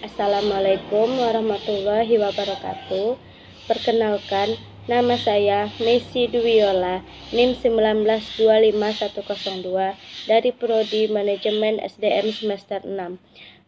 Assalamualaikum warahmatullahi wabarakatuh. Perkenalkan, nama saya Messi Duwiola, NIM 1925102 dari Prodi Manajemen SDM semester 6.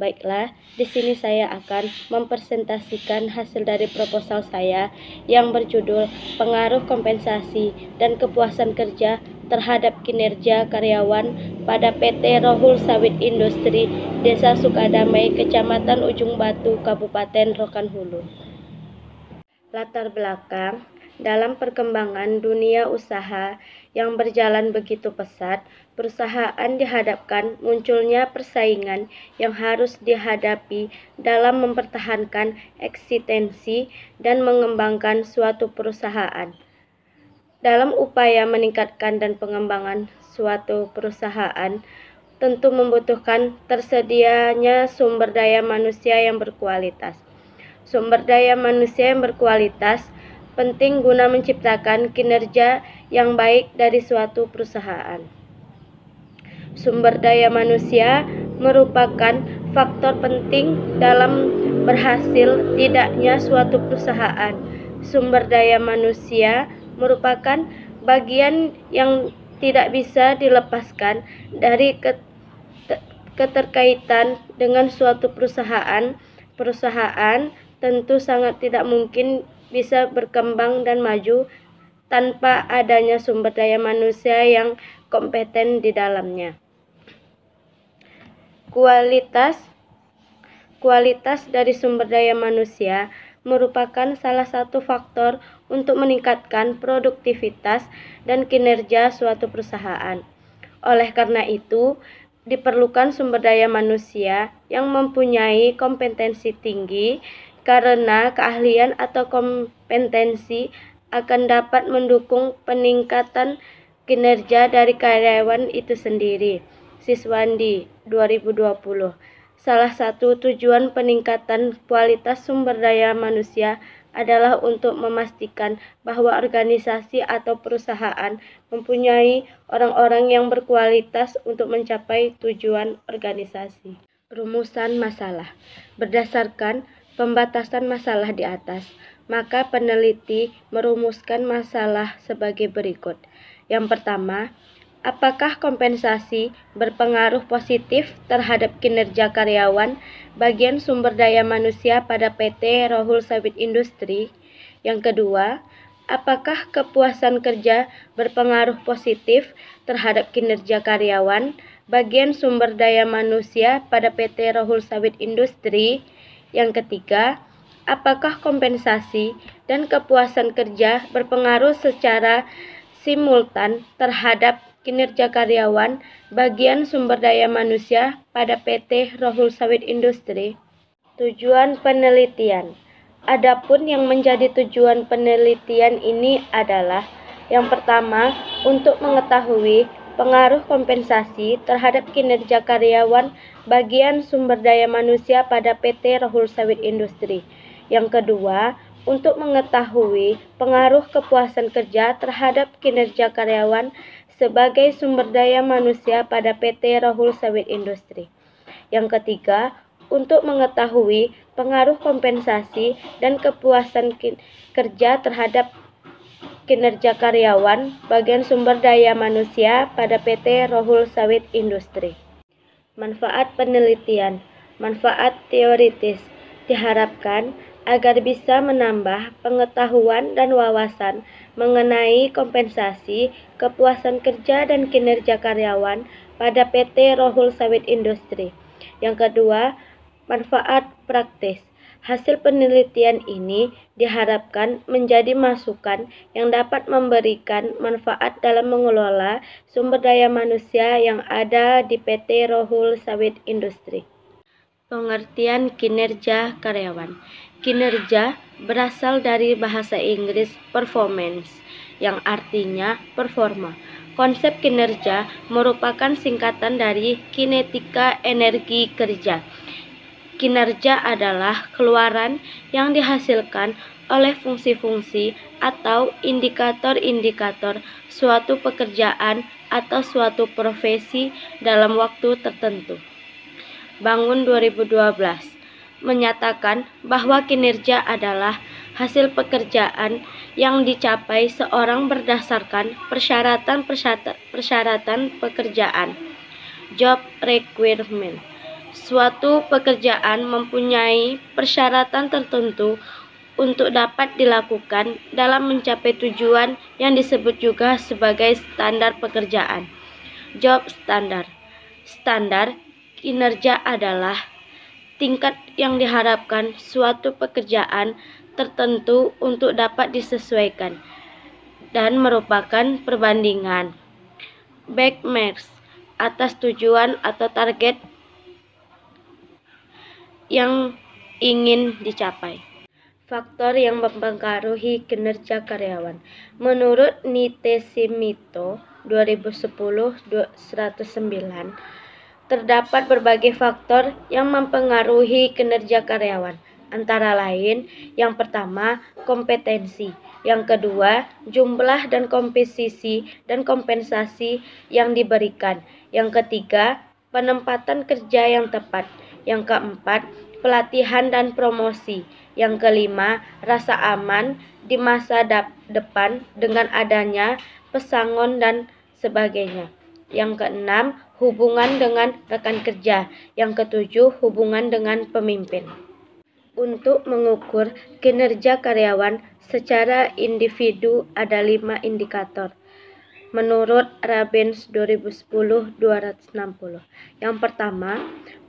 Baiklah, di sini saya akan mempresentasikan hasil dari proposal saya yang berjudul Pengaruh Kompensasi dan Kepuasan Kerja terhadap Kinerja Karyawan pada PT Rohul Sawit Industri Desa Sukadamai, Kecamatan Ujung Batu, Kabupaten Rokan Hulu. Latar belakang: dalam perkembangan dunia usaha yang berjalan begitu pesat, perusahaan dihadapkan munculnya persaingan yang harus dihadapi dalam mempertahankan eksistensi dan mengembangkan suatu perusahaan. Dalam upaya meningkatkan dan pengembangan suatu perusahaan, tentu membutuhkan tersedianya sumber daya manusia yang berkualitas. Sumber daya manusia yang berkualitas penting guna menciptakan kinerja yang baik dari suatu perusahaan. Sumber daya manusia merupakan faktor penting dalam berhasil tidaknya suatu perusahaan. Sumber daya manusia merupakan bagian yang tidak bisa dilepaskan dari keterkaitan dengan suatu perusahaan. Perusahaan tentu sangat tidak mungkin bisa berkembang dan maju tanpa adanya sumber daya manusia yang kompeten di dalamnya. Kualitas dari sumber daya manusia merupakan salah satu faktor untuk meningkatkan produktivitas dan kinerja suatu perusahaan. Oleh karena itu, diperlukan sumber daya manusia yang mempunyai kompetensi tinggi, karena keahlian atau kompetensi akan dapat mendukung peningkatan kinerja dari karyawan itu sendiri. Siswandi 2020. Salah satu tujuan peningkatan kualitas sumber daya manusia adalah untuk memastikan bahwa organisasi atau perusahaan mempunyai orang-orang yang berkualitas untuk mencapai tujuan organisasi. Rumusan masalah. Berdasarkan pembatasan masalah di atas, maka peneliti merumuskan masalah sebagai berikut. Yang pertama, apakah kompensasi berpengaruh positif terhadap kinerja karyawan bagian sumber daya manusia pada PT Rohul Sawit Industri? Yang kedua, apakah kepuasan kerja berpengaruh positif terhadap kinerja karyawan bagian sumber daya manusia pada PT Rohul Sawit Industri? Yang ketiga, apakah kompensasi dan kepuasan kerja berpengaruh secara simultan terhadap kinerja karyawan bagian sumber daya manusia pada PT Rohul Sawit Industri? Tujuan penelitian. Adapun yang menjadi tujuan penelitian ini adalah: yang pertama, untuk mengetahui pengaruh kompensasi terhadap kinerja karyawan bagian sumber daya manusia pada PT Rohul Sawit Industri. Yang kedua, untuk mengetahui pengaruh kepuasan kerja terhadap kinerja karyawan sebagai sumber daya manusia pada PT Rohul Sawit Industri. Yang ketiga, untuk mengetahui pengaruh kompensasi dan kepuasan kerja terhadap kinerja karyawan bagian sumber daya manusia pada PT Rohul Sawit Industri. Manfaat penelitian. Manfaat teoritis diharapkan agar bisa menambah pengetahuan dan wawasan mengenai kompensasi, kepuasan kerja dan kinerja karyawan pada PT Rohul Sawit Industri. Yang kedua, manfaat praktis. Hasil penelitian ini diharapkan menjadi masukan yang dapat memberikan manfaat dalam mengelola sumber daya manusia yang ada di PT Rohul Sawit Industri. Pengertian kinerja karyawan. Kinerja berasal dari bahasa Inggris performance, yang artinya performa. Konsep kinerja merupakan singkatan dari kinetika energi kerja. Kinerja adalah keluaran yang dihasilkan oleh fungsi-fungsi atau indikator-indikator suatu pekerjaan atau suatu profesi dalam waktu tertentu. Bangun 2012. menyatakan bahwa kinerja adalah hasil pekerjaan yang dicapai seorang berdasarkan persyaratan pekerjaan. Job requirement. Suatu pekerjaan mempunyai persyaratan tertentu untuk dapat dilakukan dalam mencapai tujuan yang disebut juga sebagai standar pekerjaan. Job standard. Standar kinerja adalah tingkat yang diharapkan suatu pekerjaan tertentu untuk dapat disesuaikan dan merupakan perbandingan benchmark atas tujuan atau target yang ingin dicapai. Faktor yang mempengaruhi kinerja karyawan. Menurut Nitesimito 2010-109, terdapat berbagai faktor yang mempengaruhi kinerja karyawan. Antara lain, yang pertama, kompetensi. Yang kedua, jumlah dan komposisi dan kompensasi yang diberikan. Yang ketiga, penempatan kerja yang tepat. Yang keempat, pelatihan dan promosi. Yang kelima, rasa aman di masa depan dengan adanya pesangon dan sebagainya. Yang keenam, hubungan dengan rekan kerja. Yang ketujuh, hubungan dengan pemimpin. Untuk mengukur kinerja karyawan secara individu ada 5 indikator. Menurut Rabens 2010-260. Yang pertama,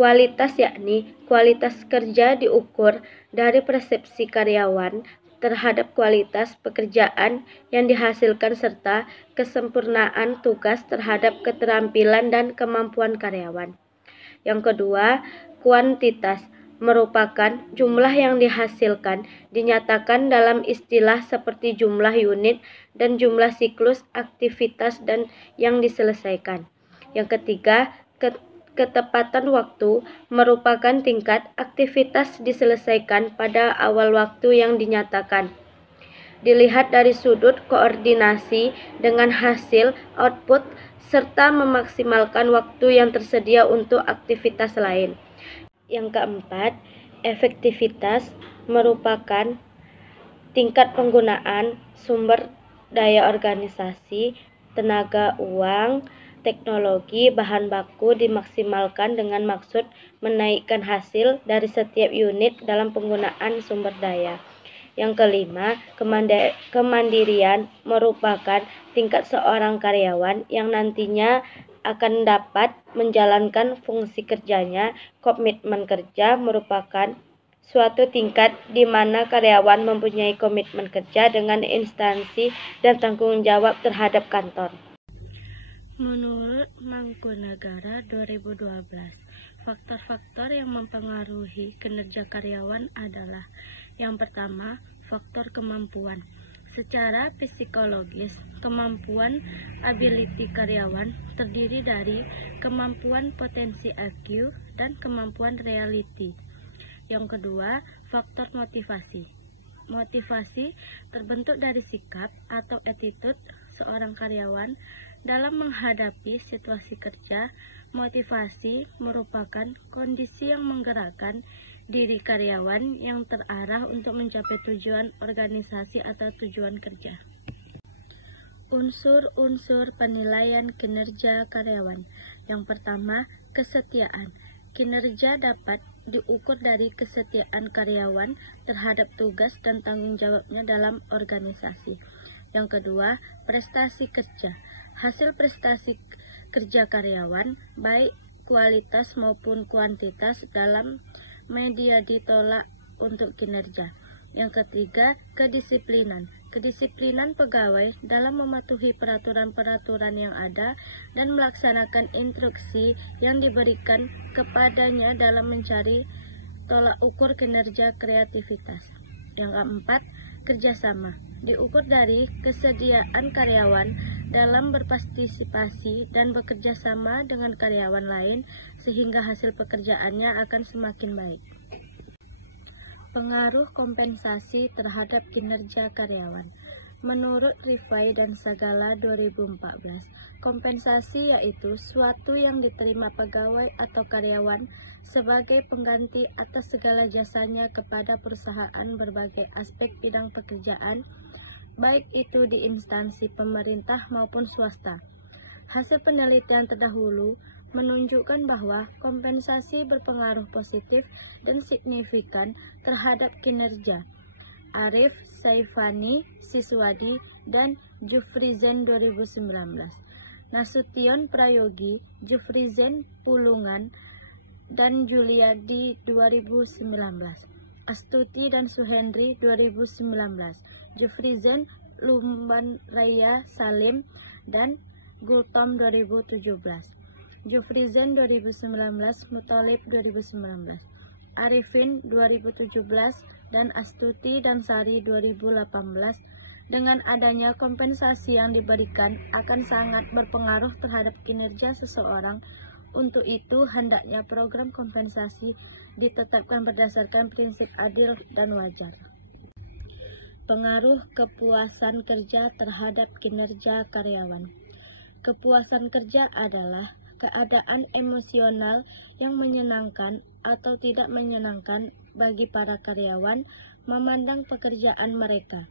kualitas, yakni kualitas kerja diukur dari persepsi karyawan terhadap kualitas pekerjaan yang dihasilkan serta kesempurnaan tugas terhadap keterampilan dan kemampuan karyawan. Yang kedua, kuantitas merupakan jumlah yang dihasilkan, dinyatakan dalam istilah seperti jumlah unit dan jumlah siklus aktivitas dan yang diselesaikan. Yang ketiga, ketepatan waktu merupakan tingkat aktivitas diselesaikan pada awal waktu yang dinyatakan. Dilihat dari sudut koordinasi dengan hasil output serta memaksimalkan waktu yang tersedia untuk aktivitas lain. Yang keempat, efektivitas merupakan tingkat penggunaan sumber daya organisasi, tenaga, uang, teknologi, bahan baku dimaksimalkan dengan maksud menaikkan hasil dari setiap unit dalam penggunaan sumber daya. Yang kelima, kemandirian merupakan tingkat seorang karyawan yang nantinya akan dapat menjalankan fungsi kerjanya. Komitmen kerja merupakan suatu tingkat di mana karyawan mempunyai komitmen kerja dengan instansi dan tanggung jawab terhadap kantor. Menurut Mangkunagara 2012, faktor-faktor yang mempengaruhi kinerja karyawan adalah: yang pertama, faktor kemampuan. Secara psikologis, kemampuan ability karyawan terdiri dari kemampuan potensi IQ dan kemampuan reality. Yang kedua, faktor motivasi. Motivasi terbentuk dari sikap atau attitude seorang karyawan dalam menghadapi situasi kerja. Motivasi merupakan kondisi yang menggerakkan diri karyawan yang terarah untuk mencapai tujuan organisasi atau tujuan kerja. Unsur-unsur penilaian kinerja karyawan. Yang pertama, kesetiaan. Kinerja dapat diukur dari kesetiaan karyawan terhadap tugas dan tanggung jawabnya dalam organisasi. Yang kedua, prestasi kerja. Hasil prestasi kerja karyawan, baik kualitas maupun kuantitas, dalam media ditolak untuk kinerja. Yang ketiga, kedisiplinan. Kedisiplinan pegawai dalam mematuhi peraturan-peraturan yang ada dan melaksanakan instruksi yang diberikan kepadanya dalam mencari tolak ukur kinerja kreativitas. Yang keempat, kerjasama. Diukur dari kesediaan karyawan dalam berpartisipasi dan bekerja sama dengan karyawan lain sehingga hasil pekerjaannya akan semakin baik. Pengaruh kompensasi terhadap kinerja karyawan. Menurut Rifai dan Sagala 2014, Kompensasi yaitu suatu yang diterima pegawai atau karyawan sebagai pengganti atas segala jasanya kepada perusahaan berbagai aspek bidang pekerjaan, baik itu di instansi pemerintah maupun swasta. Hasil penelitian terdahulu menunjukkan bahwa kompensasi berpengaruh positif dan signifikan terhadap kinerja. Arif Saifani Siswadi dan Jufrizen 2019. Nasution Prayogi, Jufrizen Pulungan, dan Juliadi 2019. Astuti dan Suhendri 2019. Jufrizen Lumban Raya Salim dan Gultom 2017. Jufrizen 2019, Muthalib 2019. Arifin 2017 dan Astuti dan Sari 2018. Dengan adanya kompensasi yang diberikan akan sangat berpengaruh terhadap kinerja seseorang. Untuk itu, hendaknya program kompensasi ditetapkan berdasarkan prinsip adil dan wajar. Pengaruh kepuasan kerja terhadap kinerja karyawan. Kepuasan kerja adalah keadaan emosional yang menyenangkan atau tidak menyenangkan bagi para karyawan memandang pekerjaan mereka.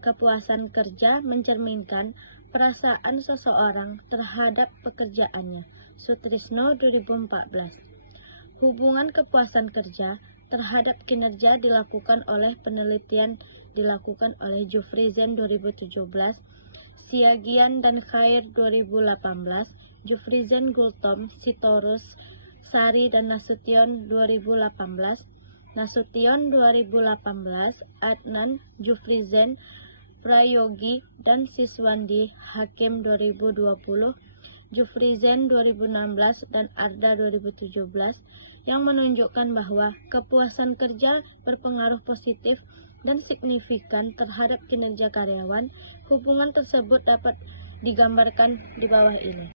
Kepuasan kerja mencerminkan perasaan seseorang terhadap pekerjaannya. Sutrisno 2014. Hubungan kepuasan kerja terhadap kinerja dilakukan oleh penelitian dilakukan oleh Jufrizen 2017, Siagian dan Khair 2018, Jufrizen Gultom, Sitorus, Sari dan Nasution 2018, Nasution 2018, Adnan, Jufrizen, Prayogi, dan Siswandi Hakim 2020, Jufrizen 2016, dan Arda 2017 yang menunjukkan bahwa kepuasan kerja berpengaruh positif dan signifikan terhadap kinerja karyawan. Hubungan tersebut dapat digambarkan di bawah ini.